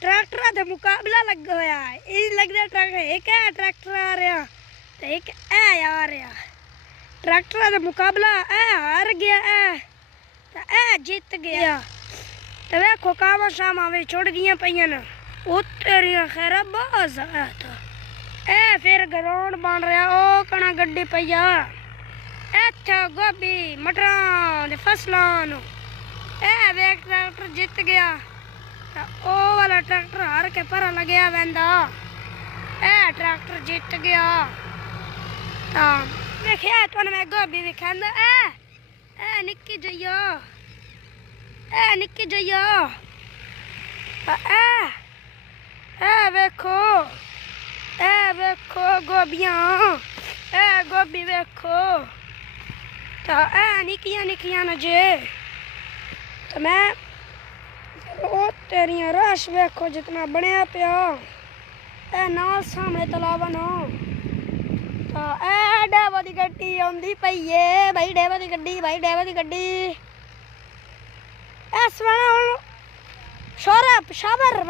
Tractor का मुकाबला लगा हुआ है। ये लगता ट्रैक्टर एक है ट्रैक्टर आ रहा तो एक है आ रहा। ट्रैक्टर का मुकाबला ए हार गया है तो ए जीत गया। तो वेखो कावा शामा वे छुड़ गई पईयां न उतरियां खैर बहुत आया था। ए फिर ग्राउंड बन रहा ओ कणा गड्डी पईया इत्थे गोभी मटरां दे फसलां ए वेख ट्रैक्टर जीत गया। ओ वाला ट्रैक्टर हार के पर लग्या वैंदा ए ट्रैक्टर जीत गया। वेख्या तुहानू मैं गोभी दिखांदा ए निक्की जइयो ए निक्की जइयो ए वेखो गोभियां ए गोभी वेखो तो ए निक्कियां निक्कियां न जे तो मैं ओ तेरियां रश वेखो जितना बनया पिया ए नाल सामने तलावा नो तो ए डेवा दी गड्डी आंदी पई है भाई डेवा दी गड्डी भाई डेवा दी गड्डी इस वेले शोर शाबर